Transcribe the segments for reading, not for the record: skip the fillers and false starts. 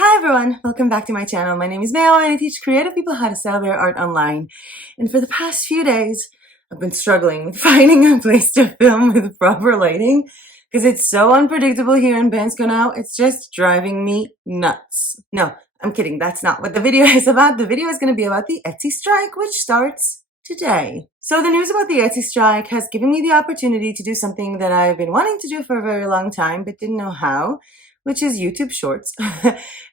Hi everyone, welcome back to my channel. My name is MeyAroyo and I teach creative people how to sell their art online. And for the past few days, I've been struggling with finding a place to film with proper lighting because it's so unpredictable here in Bansko now. It's just driving me nuts. No, I'm kidding. That's not what the video is about. The video is going to be about the Etsy strike, which starts today. So the news about the Etsy strike has given me the opportunity to do something that I've been wanting to do for a very long time but didn't know how, which is YouTube Shorts.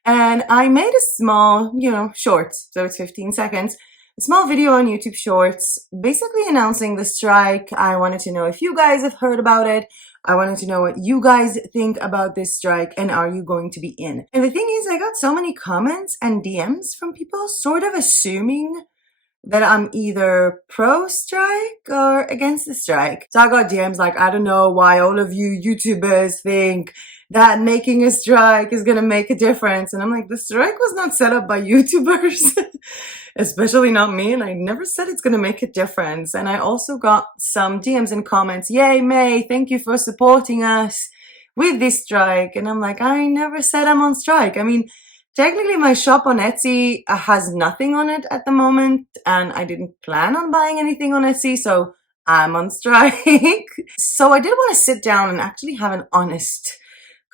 And I made a small, shorts, so it's 15 seconds, a small video on YouTube Shorts, basically announcing the strike. I wanted to know if you guys have heard about it. I wanted to know what you guys think about this strike and are you going to be in? And the thing is, I got so many comments and DMs from people sort of assuming that I'm either pro-strike or against the strike. So I got DMs like, I don't know why all of you YouTubers think that making a strike is gonna make a difference. And I'm like, the strike was not set up by YouTubers, especially not me, and I never said it's gonna make a difference. And I also got some DMs and comments, yay, May, thank you for supporting us with this strike. And I'm like, I never said I'm on strike. I mean, technically, my shop on Etsy has nothing on it at the moment, and I didn't plan on buying anything on Etsy, so I'm on strike. So I did want to sit down and actually have an honest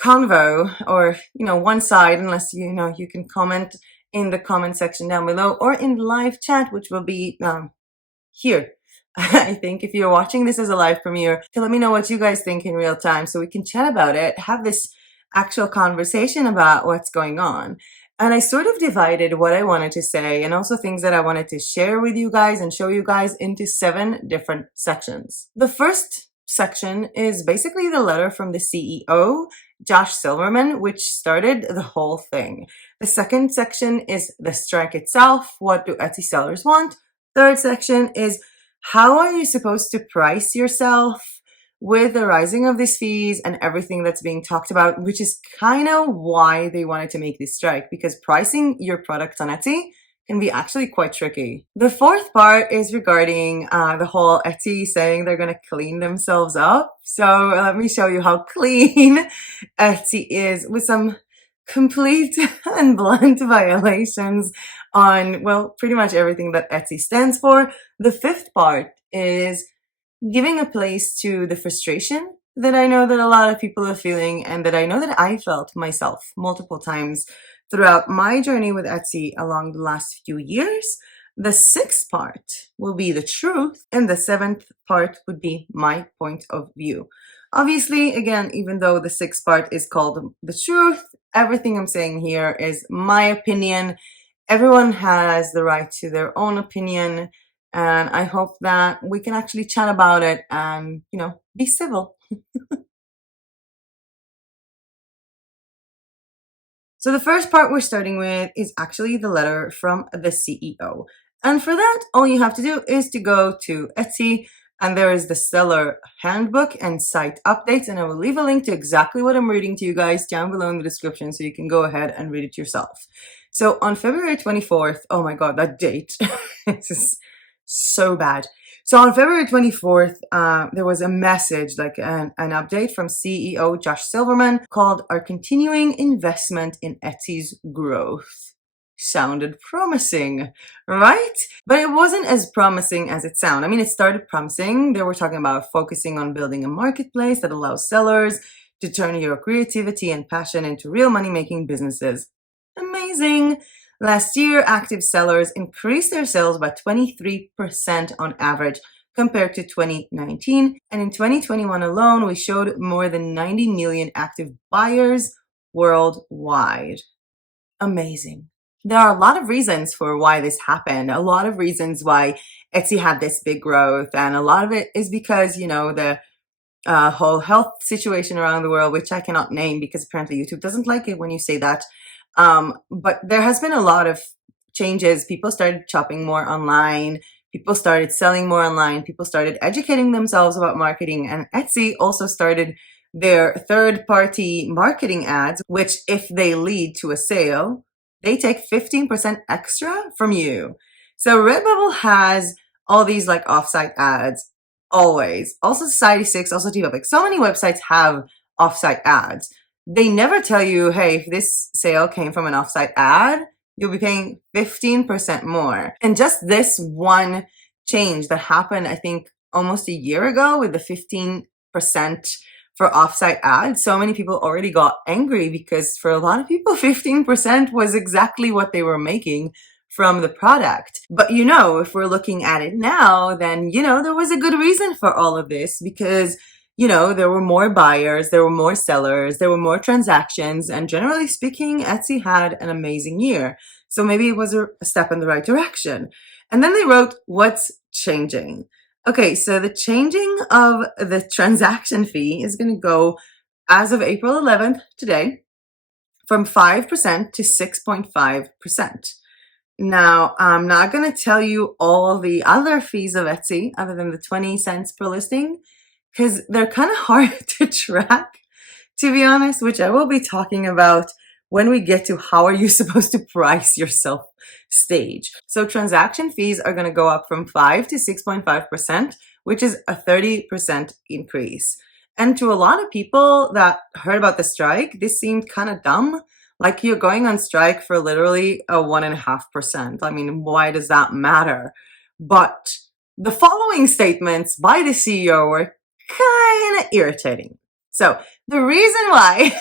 convo, or, one side, unless, you can comment in the comment section down below, or in the live chat, which will be here. I think if you're watching this as a live premiere, to let me know what you guys think in real time so we can chat about it, have this actual conversation about what's going on. And I sort of divided what I wanted to say and also things that I wanted to share with you guys and show you guys into 7 different sections. The first section is basically the letter from the CEO, Josh Silverman, which started the whole thing. The second section is the strike itself. What do Etsy sellers want? Third section is how are you supposed to price yourself with the rising of these fees and everything that's being talked about, which is kind of why they wanted to make this strike, because pricing your products on Etsy can be actually quite tricky. The fourth part is regarding the whole Etsy saying they're going to clean themselves up. So let me show you how clean Etsy is with some complete and blunt violations on, well, pretty much everything that Etsy stands for. The fifth part is giving a place to the frustration that I know that a lot of people are feeling and that I know that I felt myself multiple times throughout my journey with Etsy along the last few years. The sixth part will be the truth, and the seventh part would be my point of view. Obviously, again, even though the sixth part is called the truth, everything I'm saying here is my opinion. Everyone has the right to their own opinion. And I hope that we can actually chat about it and, be civil. So the first part we're starting with is actually the letter from the CEO. And for that, all you have to do is to go to Etsy, and there is the seller handbook and site updates. And I will leave a link to exactly what I'm reading to you guys down below in the description so you can go ahead and read it yourself. So on February 24th, oh my God, that date. This is so bad. So on February 24th, there was a message, like an update from CEO Josh Silverman called "Our continuing investment in Etsy's growth." Sounded promising, right? But it wasn't as promising as it sounded. I mean, it started promising. They were talking about focusing on building a marketplace that allows sellers to turn your creativity and passion into real money-making businesses. Amazing. Last year, active sellers increased their sales by 23% on average compared to 2019. And in 2021 alone, we showed more than 90 million active buyers worldwide. Amazing. There are a lot of reasons for why this happened, a lot of reasons why Etsy had this big growth. And a lot of it is because, the whole health situation around the world, which I cannot name because apparently YouTube doesn't like it when you say that. But there has been a lot of changes. People started shopping more online. People started selling more online. People started educating themselves about marketing. And Etsy also started their third-party marketing ads, which if they lead to a sale, they take 15% extra from you. So Redbubble has all these like offsite ads always. Also Society6, also TeePublic. So many websites have offsite ads. they never tell you, hey, if this sale came from an offsite ad, you'll be paying 15% more. And just this one change that happened, I think, almost a year ago with the 15% for offsite ads, so many people already got angry because for a lot of people, 15% was exactly what they were making from the product. But if we're looking at it now, then, there was a good reason for all of this because, there were more buyers, there were more sellers, there were more transactions, and generally speaking, Etsy had an amazing year. So maybe it was a step in the right direction. And then they wrote, what's changing? Okay, so the changing of the transaction fee is going to go, as of April 11th, today, from 5% to 6.5%. Now, I'm not going to tell you all the other fees of Etsy other than the 20 cents per listing because they're kind of hard to track, to be honest, which I will be talking about when we get to how are you supposed to price yourself stage. So transaction fees are going to go up from 5 to 6.5%, which is a 30% increase. And to a lot of people that heard about the strike, this seemed kind of dumb. Like you're going on strike for literally a 1.5%. I mean, why does that matter? But the following statements by the CEO were kind of irritating. So the reason why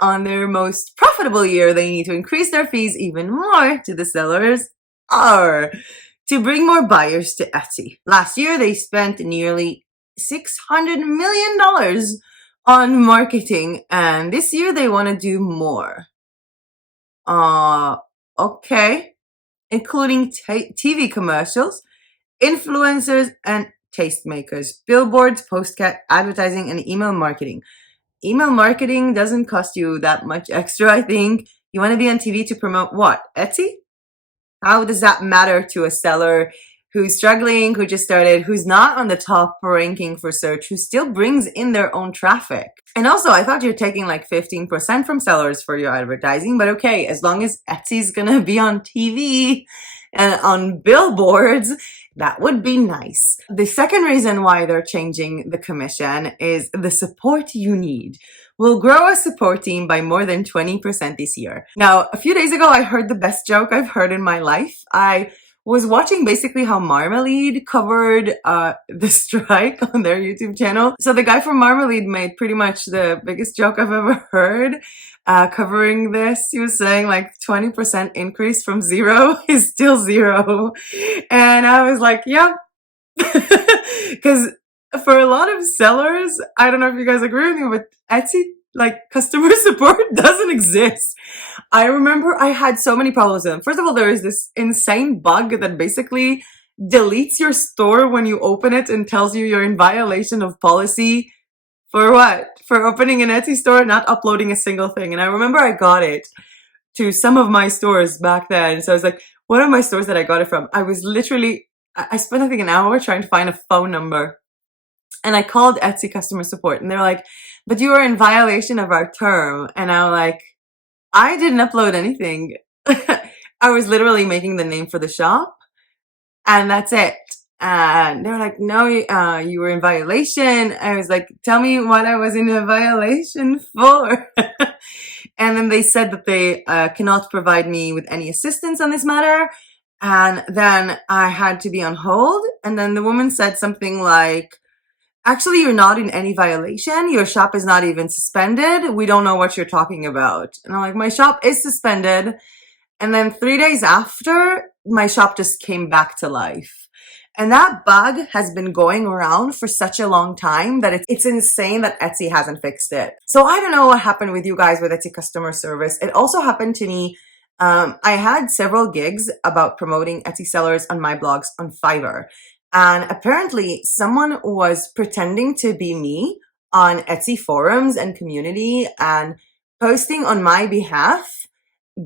on their most profitable year, they need to increase their fees even more to the sellers are to bring more buyers to Etsy. Last year, they spent nearly $600 million on marketing, and this year they want to do more. Okay. Including TV commercials, influencers, and tastemakers, billboards, postcard advertising, and email marketing. Email marketing doesn't cost you that much extra, I think. You want to be on TV to promote what? Etsy? How does that matter to a seller who's struggling, who just started, who's not on the top ranking for search, who still brings in their own traffic? And also, I thought you're taking like 15% from sellers for your advertising, but okay, as long as Etsy's gonna be on TV and on billboards, that would be nice. The second reason why they're changing the commission is the support you need. We'll grow a support team by more than 20% this year. Now, a few days ago, I heard the best joke I've heard in my life. I was watching basically how Marmalade covered the strike on their YouTube channel. So the guy from Marmalade made pretty much the biggest joke I've ever heard covering this. He was saying like 20% increase from zero is still zero. And I was like, yep. Because for a lot of sellers, I don't know if you guys agree with me, but Etsy, like customer support doesn't exist. I remember I had so many problems with them. First of all, there is this insane bug that basically deletes your store when you open it and tells you you're in violation of policy. For what? For opening an Etsy store, not uploading a single thing. And I remember I got it to some of my stores back then. So I was like, one of my stores that I got it from, I was literally, I spent I think an hour trying to find a phone number. And I called Etsy customer support and they're like, but you are in violation of our term. And I'm like, I didn't upload anything. I was literally making the name for the shop and that's it. And they were like, no, you were in violation. I was like, tell me what I was in a violation for. And then they said that they cannot provide me with any assistance on this matter. And then I had to be on hold. And then the woman said something like, actually, you're not in any violation. Your shop is not even suspended. We don't know what you're talking about. And I'm like, my shop is suspended. And then 3 days after, my shop just came back to life. And that bug has been going around for such a long time that it's insane that Etsy hasn't fixed it. So I don't know what happened with you guys with Etsy customer service. It also happened to me. I had several gigs about promoting Etsy sellers on my blogs on Fiverr. And apparently someone was pretending to be me on Etsy forums and community and posting on my behalf,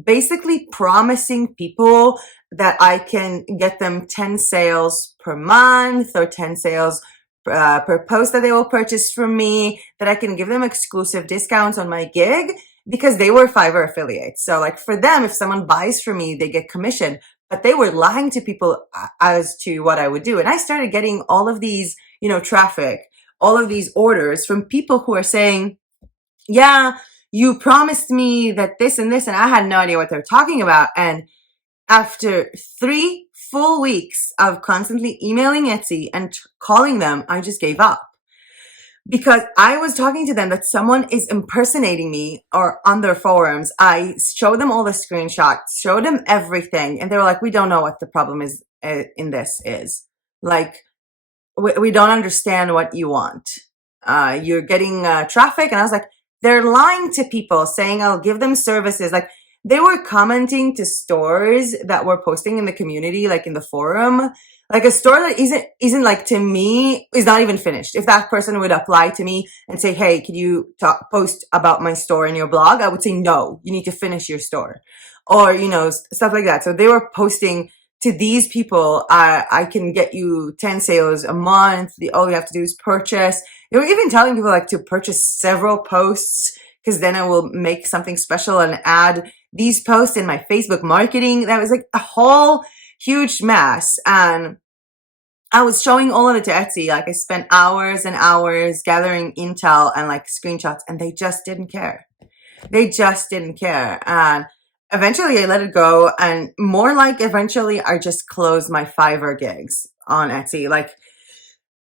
basically promising people that I can get them 10 sales per month or 10 sales per post that they will purchase from me, that I can give them exclusive discounts on my gig because they were Fiverr affiliates. So like for them, if someone buys from me, they get commission. But they were lying to people as to what I would do. And I started getting all of these, traffic, all of these orders from people who are saying, yeah, you promised me that this and this, and I had no idea what they're talking about. And after 3 full weeks of constantly emailing Etsy and calling them, I just gave up. Because I was talking to them that someone is impersonating me or on their forums. I showed them all the screenshots, showed them everything, and they were like, we don't know what the problem is in this is. Like, we don't understand what you want. You're getting traffic. And I was like, they're lying to people saying I'll give them services. Like, they were commenting to stores that were posting in the community, like in the forum. Like a store that isn't like, to me, is not even finished. If that person would apply to me and say, hey, could you post about my store in your blog? I would say, no, you need to finish your store. Or, you know, stuff like that. So they were posting to these people, I can get you 10 sales a month. All you have to do is purchase. They were even telling people like to purchase several posts, because then I will make something special and add these posts in my Facebook marketing. That was like a whole huge mess. And I was showing all of it to Etsy. Like, I spent hours and hours gathering intel and like screenshots, and they just didn't care. They just didn't care. And eventually I let it go, and more like eventually I just closed my Fiverr gigs on Etsy. Like,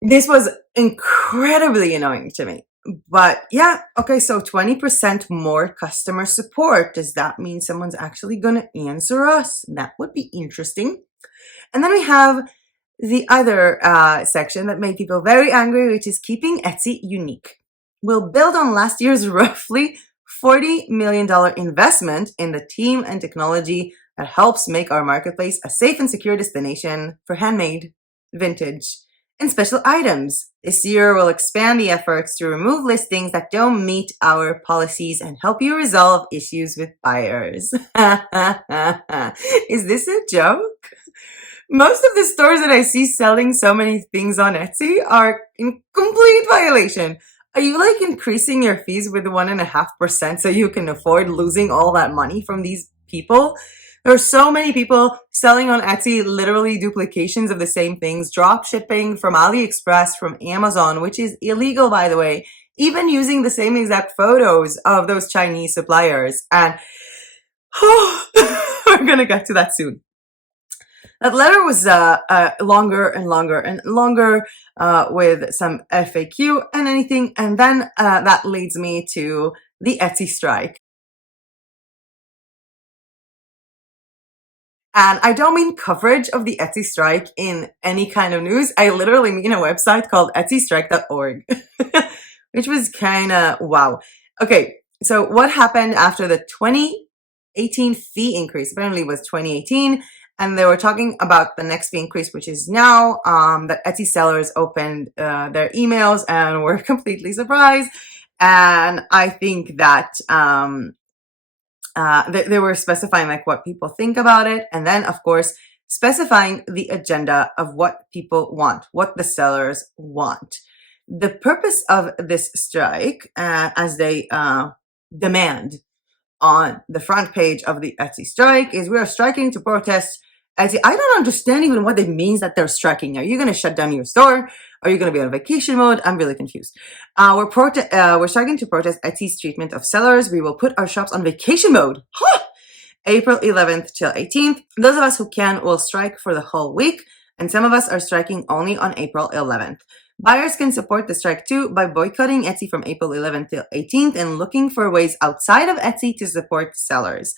this was incredibly annoying to me. But yeah, okay, so 20% more customer support. Does that mean someone's actually going to answer us? That would be interesting. And then we have the other section that made people very angry, which is keeping Etsy unique. We'll build on last year's roughly $40 million investment in the team and technology that helps make our marketplace a safe and secure destination for handmade, vintage, and special items. This year, we'll expand the efforts to remove listings that don't meet our policies and help you resolve issues with buyers. Is this a joke? Most of the stores that I see selling so many things on Etsy are in complete violation. Are you like increasing your fees with 1.5% so you can afford losing all that money from these people? There are so many people selling on Etsy literally duplications of the same things, drop shipping from AliExpress, from Amazon, which is illegal, by the way, even using the same exact photos of those Chinese suppliers. And we're going to get to that soon. That letter was longer and longer and longer with some FAQ and anything. And then that leads me to the Etsy strike. And I don't mean coverage of the Etsy strike in any kind of news. I literally mean a website called etsystrike.org, which was kind of wow. Okay, so what happened after the 2018 fee increase? Apparently it was 2018. And they were talking about the next fee increase, which is now that Etsy sellers opened their emails and were completely surprised. And I think that they were specifying like what people think about it. And then, of course, specifying the agenda of what people want, what the sellers want. The purpose of this strike, as they demand on the front page of the Etsy strike, is we are striking to protest Etsy. I don't understand even what it means that they're striking. Are you going to shut down your store? Are you going to be on vacation mode? I'm really confused. We're striking to protest Etsy's treatment of sellers. We will put our shops on vacation mode. Huh! April 11th till 18th. Those of us who can will strike for the whole week, and some of us are striking only on April 11th. Buyers can support the strike too by boycotting Etsy from April 11th till 18th and looking for ways outside of Etsy to support sellers.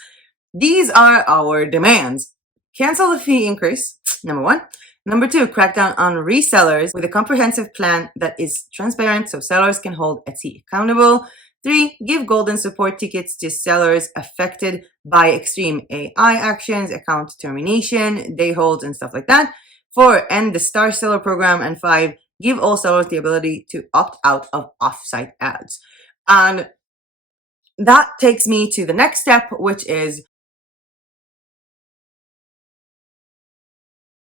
These are our demands. Cancel the fee increase, number 1. Number 2, crack down on resellers with a comprehensive plan that is transparent so sellers can hold Etsy accountable. 3, give golden support tickets to sellers affected by extreme AI actions, account termination, day holds, and stuff like that. 4, end the star seller program. And 5, give all sellers the ability to opt out of offsite ads. And that takes me to the next step, which is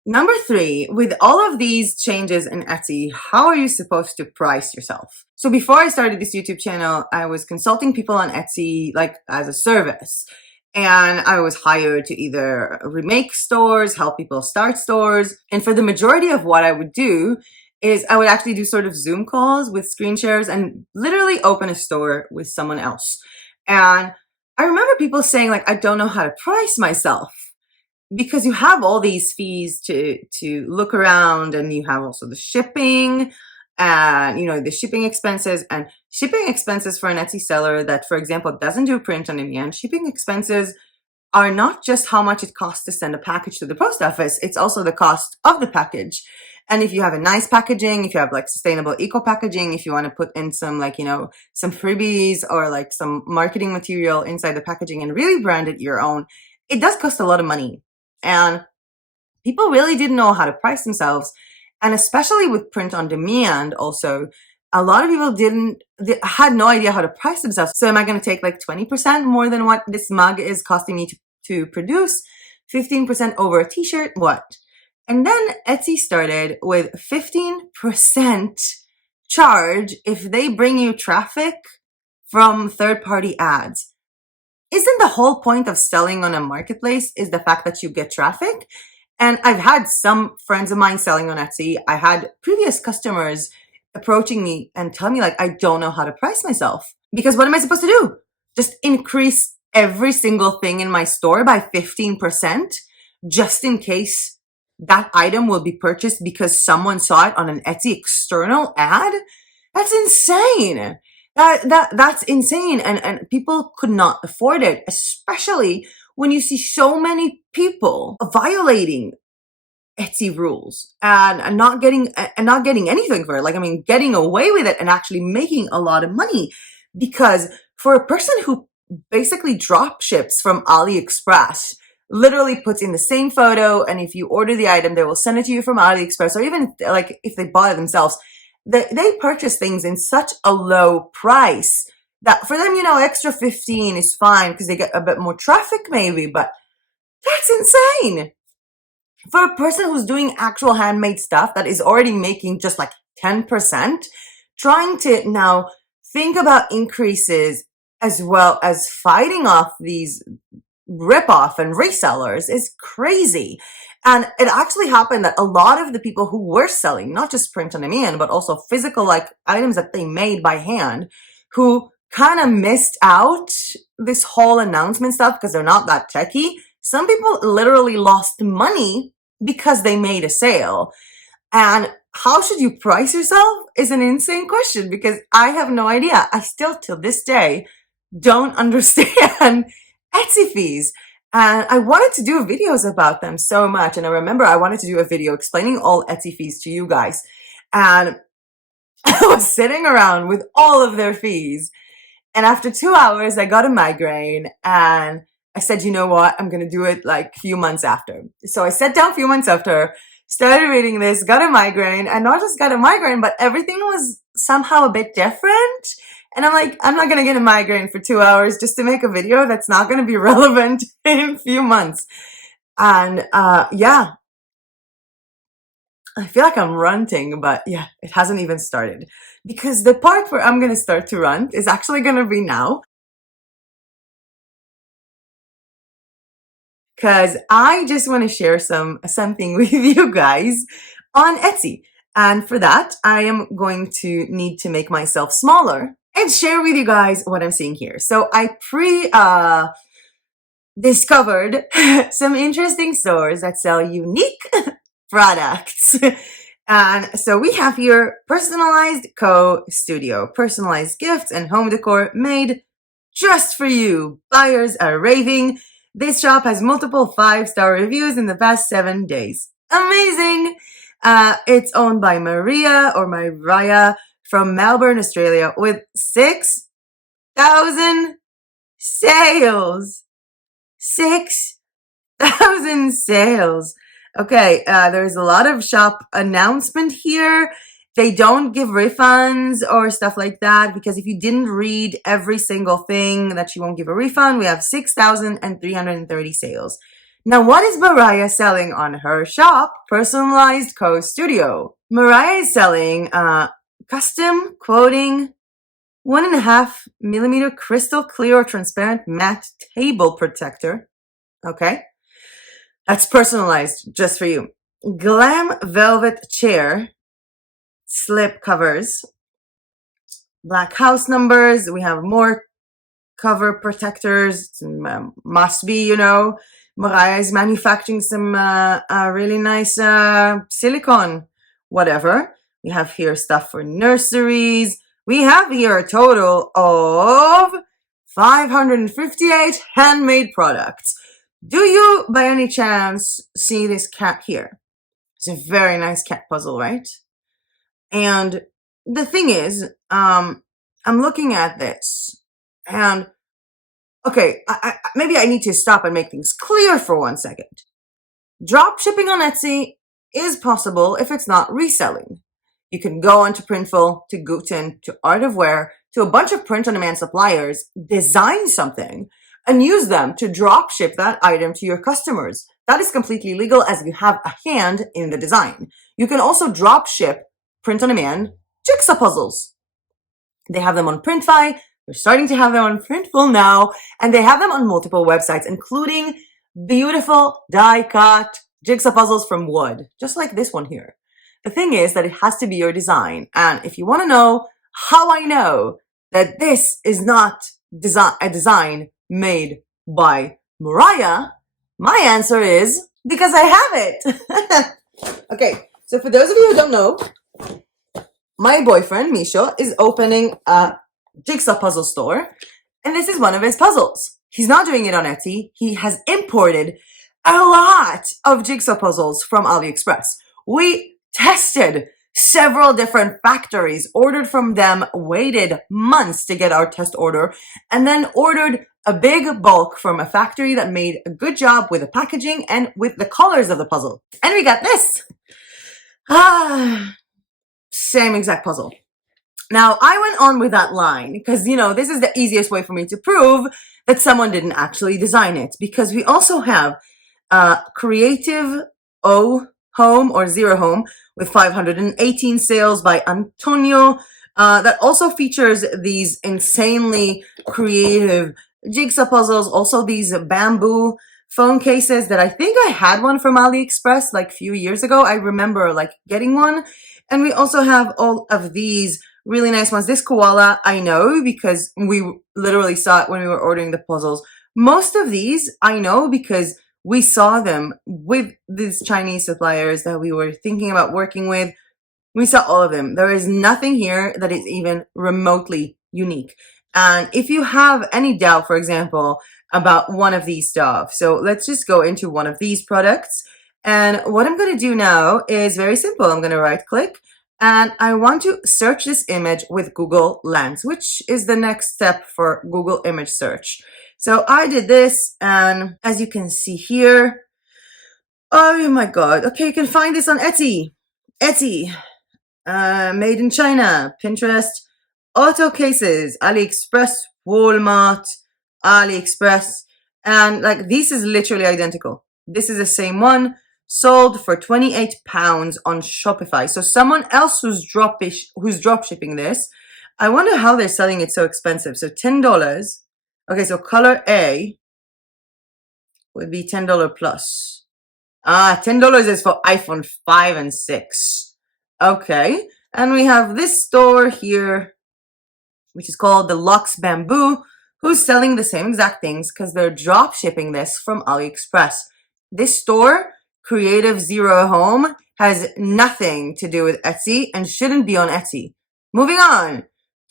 number 3, with all of these changes in Etsy, how are you supposed to price yourself? So before I started this YouTube channel, I was consulting people on Etsy like as a service. And I was hired to either remake stores, help people start stores. And for the majority of what I would do is I would actually do sort of Zoom calls with screen shares and literally open a store with someone else. And I remember people saying like, I don't know how to price myself, because you have all these fees to look around, and you have also the shipping, and the shipping expenses. And shipping expenses for an Etsy seller that, for example, doesn't do print on demand, shipping expenses are not just how much it costs to send a package to the post office, it's also the cost of the package. And if you have a nice packaging, if you have like sustainable eco packaging, if you want to put in some like, some freebies or like some marketing material inside the packaging and really brand it your own, it does cost a lot of money. And people really didn't know how to price themselves. And especially with print on demand, also, a lot of people had no idea how to price themselves. So am I going to take like 20% more than what this mug is costing me to produce? 15% over a t-shirt? What? And then Etsy started with 15% charge if they bring you traffic from third-party ads. Isn't the whole point of selling on a marketplace is the fact that you get traffic? And I've had some friends of mine selling on Etsy. I had previous customers approaching me and telling me like, I don't know how to price myself, because what am I supposed to do? Just increase every single thing in my store by 15% just in case that item will be purchased because someone saw it on an Etsy external ad? That's insane. That's insane. And people could not afford it, especially when you see so many people violating Etsy rules and not getting anything for it. Like, I mean, getting away with it and actually making a lot of money. Because for a person who basically drop ships from AliExpress, literally puts in the same photo, and if you order the item, they will send it to you from AliExpress, or even like if they bought it themselves, they purchase things in such a low price that for them, extra 15 is fine because they get a bit more traffic maybe, but that's insane. For a person who's doing actual handmade stuff that is already making just like 10%, trying to now think about increases as well as fighting off these rip-off and resellers is crazy. And it actually happened that a lot of the people who were selling, not just print on demand, but also physical like items that they made by hand, who kind of missed out this whole announcement stuff because they're not that techy. Some people literally lost money because they made a sale. And how should you price yourself is an insane question, because I have no idea. I still, till this day, don't understand Etsy fees. And I wanted to do videos about them so much. And I remember I wanted to do a video explaining all Etsy fees to you guys. And I was sitting around with all of their fees. And after 2 hours, I got a migraine, and I said, you know what? I'm going to do it like a few months after. So I sat down a few months after, started reading this, got a migraine, and not just got a migraine, but everything was somehow a bit different. And I'm like, I'm not going to get a migraine for 2 hours just to make a video that's not going to be relevant in a few months. And yeah, I feel like I'm ranting, but yeah, it hasn't even started. Because the part where I'm going to start to rant is actually going to be now. Because I just want to share something with you guys on Etsy. And for that, I am going to need to make myself smaller and share with you guys what I'm seeing here. So I discovered some interesting stores that sell unique products. And so we have here Personalized Co. Studio, personalized gifts and home decor made just for you. Buyers are raving. This shop has multiple 5-star reviews in the past 7 days. Amazing! It's owned by Maria or Myraya from Melbourne, Australia, with 6,000 sales. 6,000 sales. Okay, there's a lot of shop announcement here. They don't give refunds or stuff like that, because if you didn't read every single thing, that you won't give a refund. We have 6,330 sales. Now, what is Mariah selling on her shop, Personalized Co. Studio? Mariah is selling custom quoting 1.5 millimeter crystal clear or transparent matte table protector. Okay, that's personalized just for you. Glam velvet chair, slip covers, black house numbers. We have more cover protectors. Must be, you know. Mariah is manufacturing some really nice silicone, whatever. We have here stuff for nurseries. We have here a total of 558 handmade products. Do you, by any chance, see this cat here? It's a very nice cat puzzle, right? And the thing is, I'm looking at this, and okay, maybe I need to stop and make things clear for 1 second. Drop shipping on Etsy is possible if it's not reselling. You can go onto Printful, to Guten, to Art of Wear, to a bunch of print-on-demand suppliers, design something, and use them to drop ship that item to your customers. That is completely legal as you have a hand in the design. You can also drop ship print-on-demand jigsaw puzzles. They have them on Printful. They're starting to have them on Printful now, and they have them on multiple websites, including beautiful die-cut jigsaw puzzles from wood, just like this one here. The thing is that it has to be your design, and if you want to know how I know that this is not a design made by Mariah, my answer is because I have it. Okay, so for those of you who don't know, my boyfriend, Misha, is opening a jigsaw puzzle store, and this is one of his puzzles. He's not doing it on Etsy. He has imported a lot of jigsaw puzzles from AliExpress. We tested several different factories, ordered from them, waited months to get our test order, and then ordered a big bulk from a factory that made a good job with the packaging and with the colors of the puzzle. And we got this. Same exact puzzle. Now, I went on with that line because, you know, this is the easiest way for me to prove that someone didn't actually design it, because we also have Creative O Home or Zero Home with 518 sales by Antonio that also features these insanely creative jigsaw puzzles, also these bamboo phone cases that I think I had one from AliExpress like a few years ago. I remember like getting one. And we also have all of these really nice ones. This koala, I know because we literally saw it when we were ordering the puzzles. Most of these I know because we saw them with these Chinese suppliers that we were thinking about working with. We saw all of them. There is nothing here that is even remotely unique. And if you have any doubt, for example, about one of these stuff, so let's just go into one of these products. And what I'm going to do now is very simple. I'm going to right click and I want to search this image with Google Lens, which is the next step for Google image search. So I did this, and as you can see here, oh my God. Okay, you can find this on Etsy. Etsy, made in China, Pinterest, auto cases, AliExpress, Walmart, AliExpress, and like this is literally identical. This is the same one, sold for £28 on Shopify. So someone else who's drop shipping this, I wonder how they're selling it so expensive. So $10. Okay, so color A would be $10 plus. $10 is for iPhone 5 and 6. Okay, and we have this store here, which is called the Lux Bamboo, who's selling the same exact things because they're drop shipping this from AliExpress. This store, Creative Zero Home, has nothing to do with Etsy and shouldn't be on Etsy. Moving on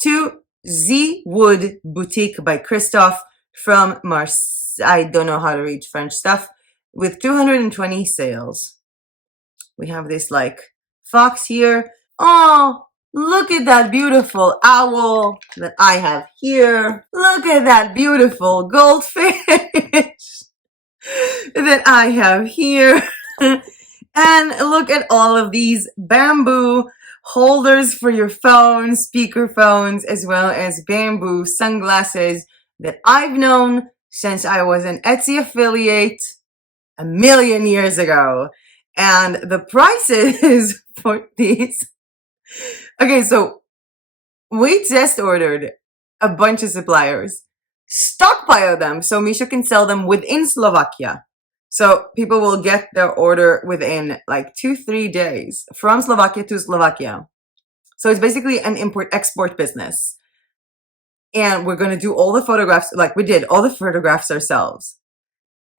to Zwood Boutique by Christophe from Marseille. I don't know how to read French stuff. With 220 sales. We have this like fox here. Oh, look at that beautiful owl that I have here. Look at that beautiful goldfish that I have here. And look at all of these bamboo holders for your phone, speaker phones, as well as bamboo sunglasses that I've known since I was an Etsy affiliate a million years ago. And the prices for these. Okay, so we test ordered a bunch of suppliers, stockpile them so Misha can sell them within Slovakia. So people will get their order within like 2-3 days from Slovakia to Slovakia. So it's basically an import-export business. and we're going to do all the photographs, like we did all the photographs ourselves.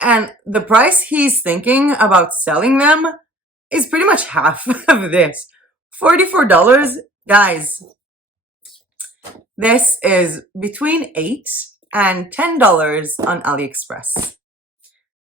And the price he's thinking about selling them is pretty much half of this. $44, guys. This is between $8 and $10 on AliExpress,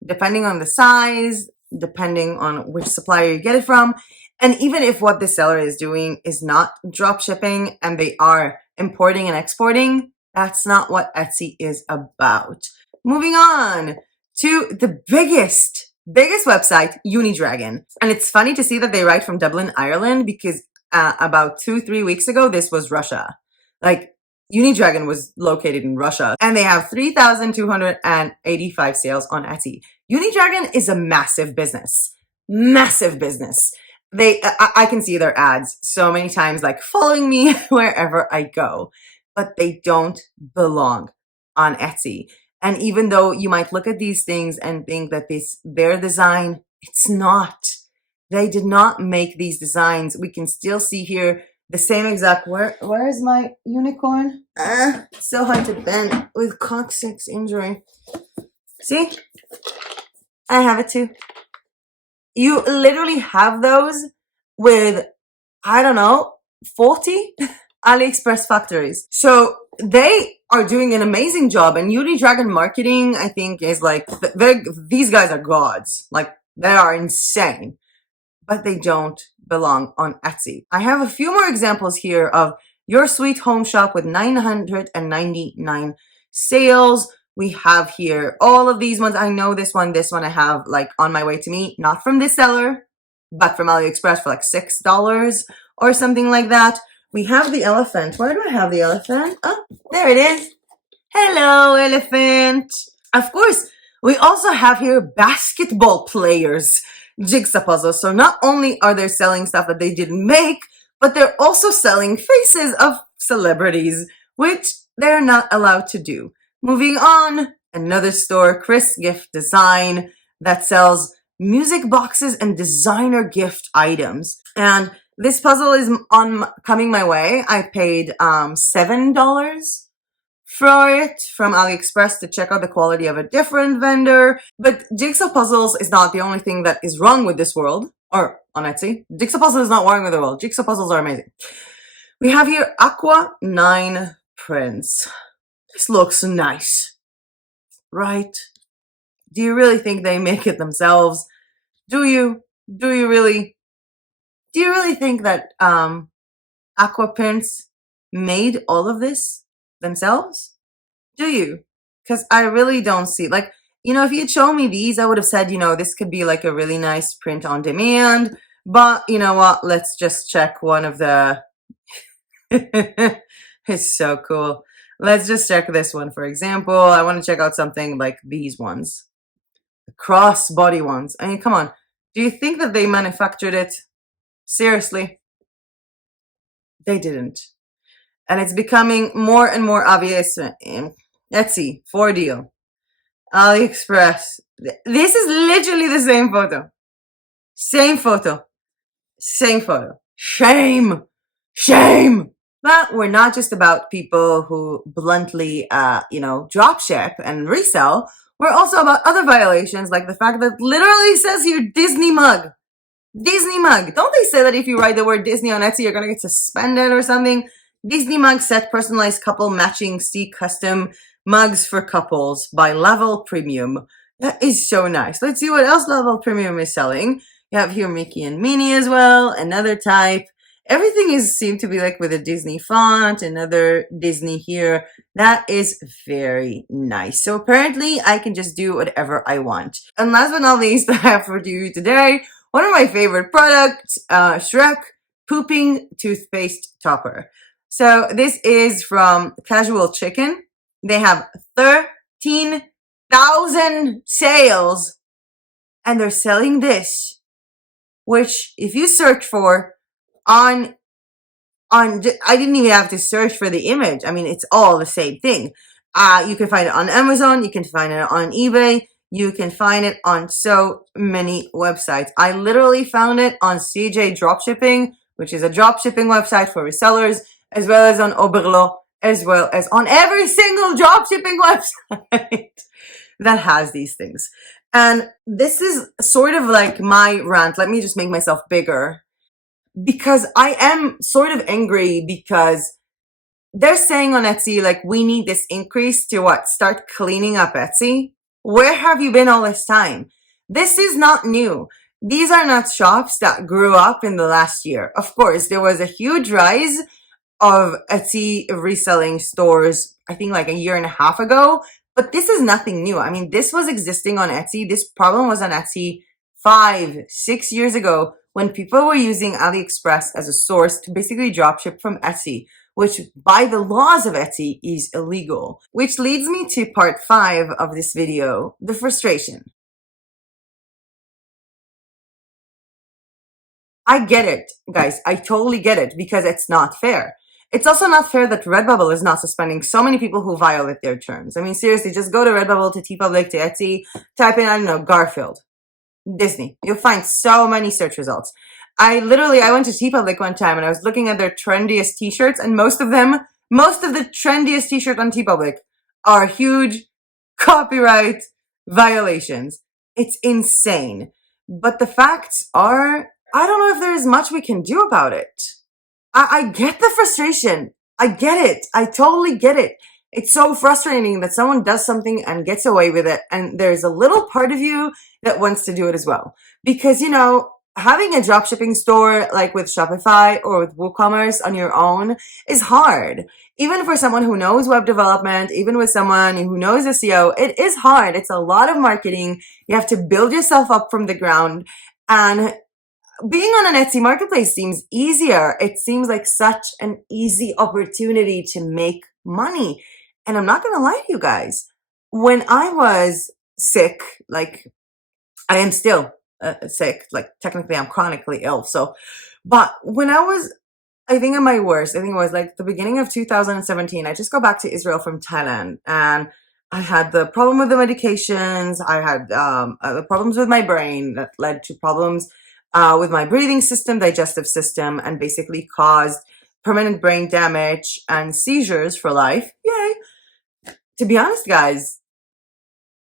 depending on the size, depending on which supplier you get it from. And even if what the seller is doing is not drop shipping and they are importing and exporting, that's not what Etsy is about. Moving on to the biggest website, Uni Dragon. And it's funny to see that they write from Dublin, Ireland, because about 2-3 weeks ago, this was Russia. Like, Uni Dragon was located in Russia, and they have 3,285 sales on Etsy. Uni Dragon is a massive business. Massive business. I can see their ads so many times, like following me wherever I go, but they don't belong on Etsy. And even though you might look at these things and think that their design, it's not. They did not make these designs. We can still see here the same exact, where is my unicorn? So hard to bend with coccyx injury. See? I have it too. You literally have those with, I don't know, 40 AliExpress factories. So they are doing an amazing job, and Uni Dragon marketing, I think, is like, these guys are gods. Like, they are insane, but they don't belong on Etsy. I have a few more examples here of Your Sweet Home Shop with 999 sales. We have here all of these ones. I know this one I have like on my way to me, not from this seller, but from AliExpress for like $6 or something like that. We have the elephant. Where do I have the elephant? Oh, there it is. Hello, elephant. Of course, we also have here basketball players Jigsaw Puzzle. So not only are they selling stuff that they didn't make, but they're also selling faces of celebrities, which they're not allowed to do. Moving on, another store, Chris Gift Design, that sells music boxes and designer gift items. And this puzzle is coming my way. I paid $7 for it from AliExpress to check out the quality of a different vendor. But Jigsaw Puzzles is not the only thing that is wrong with this world, or on Etsy. Jigsaw Puzzle is not wrong with the world. Jigsaw Puzzles are amazing. We have here Aqua 9 prints. This looks nice, right? Do you really think they make it themselves? Do you really think that Aqua Prints made all of this themselves? Do you? Because I really don't see, like, you know, if you'd shown me these, I would have said, you know, this could be like a really nice print on demand. But you know what? Let's just check one of the. It's so cool. Let's just check this one, for example. I want to check out something like these ones. The crossbody ones. I mean, come on. Do you think that they manufactured it? Seriously? They didn't. And it's becoming more and more obvious. Etsy, for deal. AliExpress. This is literally the same photo. Same photo. Same photo. Shame! Shame! But we're not just about people who bluntly, drop ship and resell. We're also about other violations, like the fact that literally says here, Disney mug. Disney mug. Don't they say that if you write the word Disney on Etsy, you're going to get suspended or something? Disney mug set, personalized couple matching see custom mugs for couples by Level Premium. That is so nice. Let's see what else Level Premium is selling. You have here Mickey and Minnie as well, another type. Everything seemed to be like with a Disney font, another Disney here. That is very nice. So apparently I can just do whatever I want. And last but not least, I have for you today one of my favorite products, Shrek Pooping Toothpaste Topper. So this is from Casual Chicken. They have 13,000 sales, and they're selling this, which if you search for I didn't even have to search for the image. I mean, it's all the same thing. You can find it on Amazon. You can find it on eBay. You can find it on so many websites. I literally found it on CJ Dropshipping, which is a dropshipping website for resellers, as well as on Oberlo as well as on every single dropshipping website that has these things. And this is sort of like my rant. Let me just make myself bigger, because I am sort of angry because they're saying on Etsy, like, we need this increase to what? Start cleaning up Etsy? Where have you been all this time? This is not new. These are not shops that grew up in the last year. Of course, there was a huge rise of Etsy reselling stores, I think like a year and a half ago, but this is nothing new. I mean, this was existing on Etsy. This problem was on Etsy 5-6 years ago when people were using AliExpress as a source to basically dropship from Etsy, which by the laws of Etsy is illegal. Which leads me to part 5 of this video, the frustration. I get it, guys. I totally get it, because it's not fair. It's also not fair that Redbubble is not suspending so many people who violate their terms. I mean, seriously, just go to Redbubble, to TeePublic, to Etsy, type in, I don't know, Garfield, Disney. You'll find so many search results. I went to TeePublic one time and I was looking at their trendiest t-shirts, and most of the trendiest t-shirts on TeePublic are huge copyright violations. It's insane. But the facts are, I don't know if there is much we can do about it. I get the frustration. I get it. I totally get it. It's so frustrating that someone does something and gets away with it, and there's a little part of you that wants to do it as well. Because, you know, having a dropshipping store like with Shopify or with WooCommerce on your own is hard. Even for someone who knows web development, even with someone who knows SEO, it is hard. It's a lot of marketing. You have to build yourself up from the ground, and being on an Etsy marketplace seems easier. It seems like such an easy opportunity to make money. And I'm not going to lie to you guys. When I was sick, like I am still sick, like technically I'm chronically ill. So, but when I was, I think at my worst, I think it was like the beginning of 2017, I just got back to Israel from Thailand, and I had the problem with the medications. I had the problems with my brain that led to problems with my breathing system, digestive system, and basically caused permanent brain damage and seizures for life. Yay. To be honest, guys,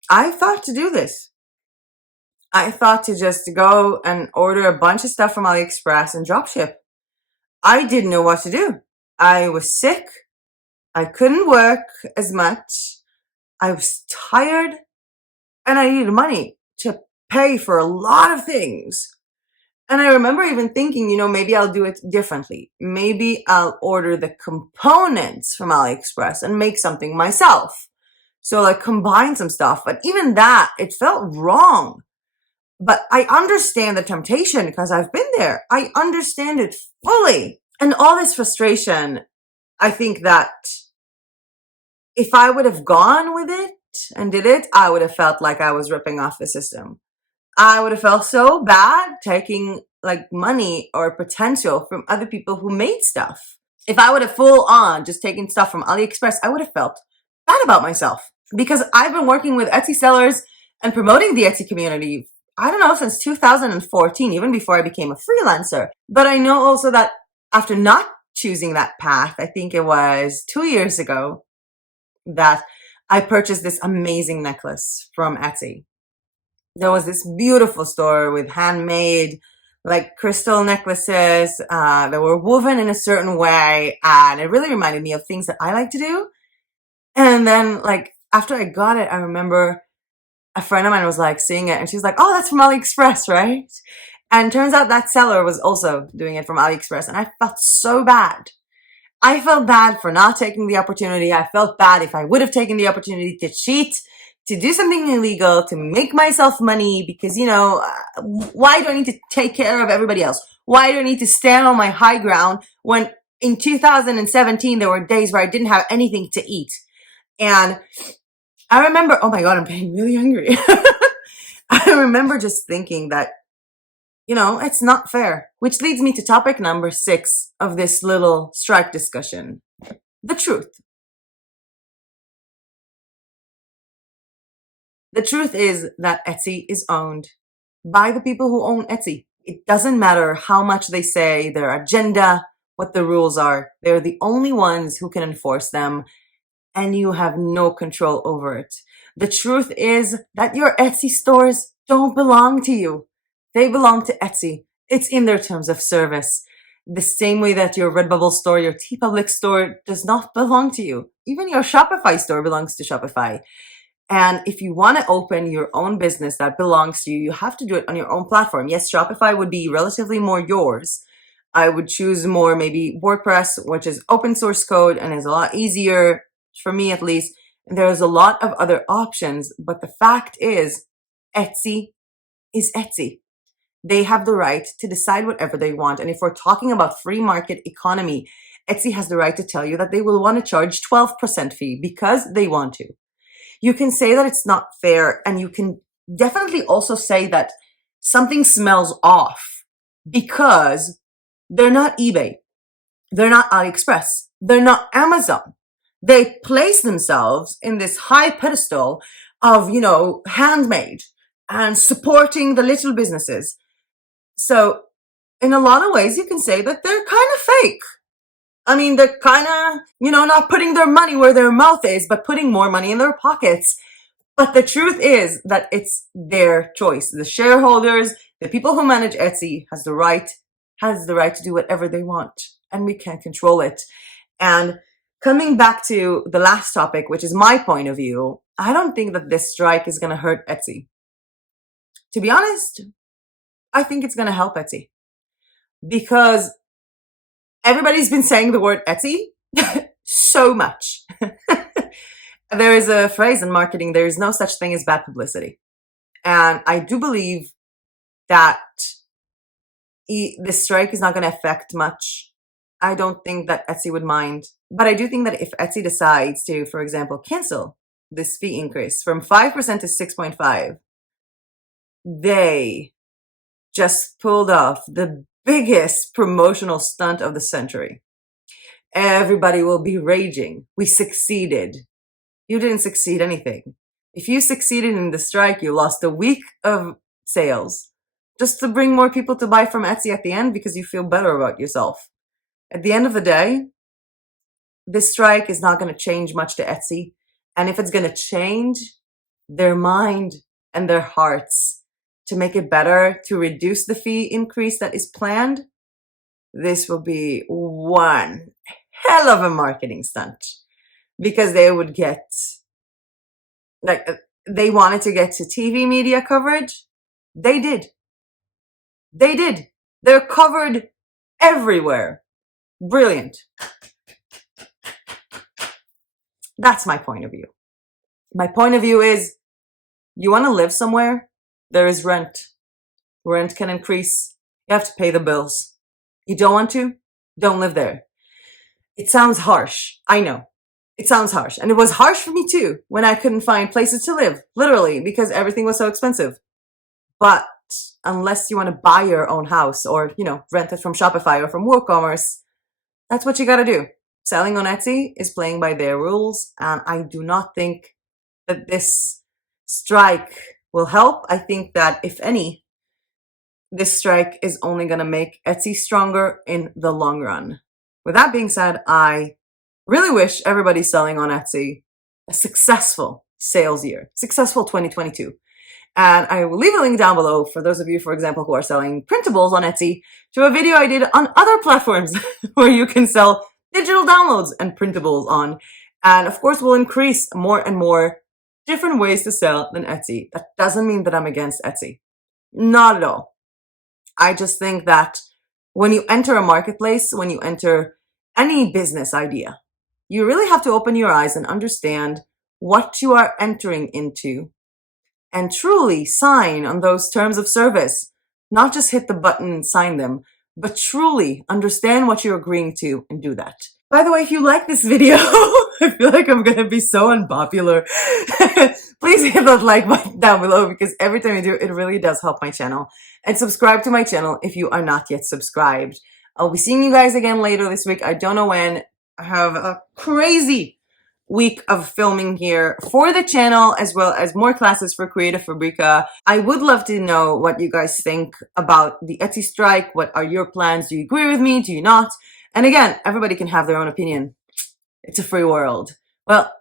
I thought to do this. I thought to just go and order a bunch of stuff from AliExpress and dropship. I didn't know what to do. I was sick. I couldn't work as much. I was tired, and I needed money to pay for a lot of things. And I remember even thinking, you know, maybe I'll do it differently. Maybe I'll order the components from AliExpress and make something myself. So like combine some stuff. But even that, it felt wrong. But I understand the temptation because I've been there. I understand it fully. And all this frustration, I think that if I would have gone with it and did it, I would have felt like I was ripping off the system. I would have felt so bad taking like money or potential from other people who made stuff. If I would have full on just taken stuff from AliExpress, I would have felt bad about myself, because I've been working with Etsy sellers and promoting the Etsy community, I don't know, since 2014, even before I became a freelancer. But I know also that after not choosing that path, I think it was 2 years ago, that I purchased this amazing necklace from Etsy. There was this beautiful store with handmade like crystal necklaces that were woven in a certain way, and it really reminded me of things that I like to do. And then like after I got it, I remember a friend of mine was like seeing it, and she's like, "Oh, that's from AliExpress, right?" And turns out that seller was also doing it from AliExpress, and I felt so bad. I felt bad for not taking the opportunity. I felt bad if I would have taken the opportunity to cheat, to do something illegal, to make myself money, because, you know, why do I need to take care of everybody else? Why do I need to stand on my high ground when in 2017 there were days where I didn't have anything to eat? And I remember, oh my God, I'm getting really hungry. I remember just thinking that, you know, it's not fair. Which leads me to topic number 6 of this little Shrek discussion. The truth. The truth is that Etsy is owned by the people who own Etsy. It doesn't matter how much they say their agenda, what the rules are. They're the only ones who can enforce them, and you have no control over it. The truth is that your Etsy stores don't belong to you. They belong to Etsy. It's in their terms of service. The same way that your Redbubble store, your TeePublic store does not belong to you. Even your Shopify store belongs to Shopify. And if you want to open your own business that belongs to you, you have to do it on your own platform. Yes, Shopify would be relatively more yours. I would choose more maybe WordPress, which is open source code and is a lot easier, for me at least. And there's a lot of other options, but the fact is, Etsy is Etsy. They have the right to decide whatever they want. And if we're talking about free market economy, Etsy has the right to tell you that they will want to charge 12% fee because they want to. You can say that it's not fair, and you can definitely also say that something smells off because they're not eBay, they're not AliExpress, they're not Amazon. They place themselves in this high pedestal of, handmade and supporting the little businesses. So in a lot of ways, you can say that they're kind of fake. I mean, they're kind of, not putting their money where their mouth is, but putting more money in their pockets. But the truth is that it's their choice. The shareholders, the people who manage Etsy has the right to do whatever they want, and we can't control it. And coming back to the last topic, which is my point of view, I don't think that this strike is going to hurt Etsy. To be honest, I think it's going to help Etsy, because everybody's been saying the word Etsy so much. There is a phrase in marketing, there is no such thing as bad publicity. And I do believe that this strike is not going to affect much. I don't think that Etsy would mind. But I do think that if Etsy decides to, for example, cancel this fee increase from 5% to 6.5%, they just pulled off the biggest promotional stunt of the century. Everybody will be raging. We succeeded. You didn't succeed anything. If you succeeded in the strike, you lost a week of sales just to bring more people to buy from Etsy at the end because you feel better about yourself. At the end of the day, this strike is not going to change much to Etsy. And if it's going to change their mind and their hearts to make it better, to reduce the fee increase that is planned, this will be one hell of a marketing stunt, because they would get, they wanted to get to TV media coverage. They did. They're covered everywhere. Brilliant. That's my point of view. My point of view is, you want to live somewhere? There is rent. Rent can increase. You have to pay the bills. You don't want to? Don't live there. It sounds harsh. I know. It sounds harsh. And it was harsh for me too when I couldn't find places to live, literally, because everything was so expensive. But unless you want to buy your own house or, rent it from Shopify or from WooCommerce, that's what you got to do. Selling on Etsy is playing by their rules, and I do not think that this strike will help. I think that, if any, this strike is only going to make Etsy stronger in the long run. With that being said, I really wish everybody selling on Etsy a successful sales year, successful 2022. And I will leave a link down below for those of you, for example, who are selling printables on Etsy, to a video I did on other platforms where you can sell digital downloads and printables on. And of course, we'll increase more and more different ways to sell than Etsy. That doesn't mean that I'm against Etsy. Not at all. I just think that when you enter a marketplace, when you enter any business idea, you really have to open your eyes and understand what you are entering into and truly sign on those terms of service. Not just hit the button and sign them, but truly understand what you're agreeing to and do that. By the way, if you like this video, I feel like I'm going to be so unpopular. Please hit that like button down below, because every time you do, it really does help my channel. And subscribe to my channel if you are not yet subscribed. I'll be seeing you guys again later this week. I don't know when. I have a crazy week of filming here for the channel, as well as more classes for Creative Fabrica. I would love to know what you guys think about the Etsy strike. What are your plans? Do you agree with me? Do you not? And again, everybody can have their own opinion. It's a free world. Well,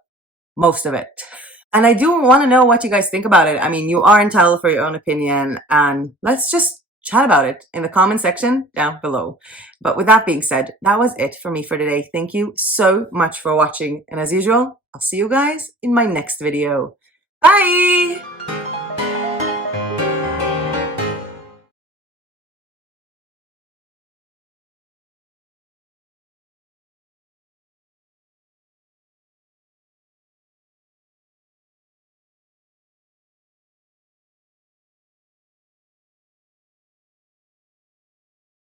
most of it. And I do want to know what you guys think about it. I mean, you are entitled for your own opinion, and let's just chat about it in the comment section down below. But with that being said, that was it for me for today. Thank you so much for watching. And as usual, I'll see you guys in my next video. Bye!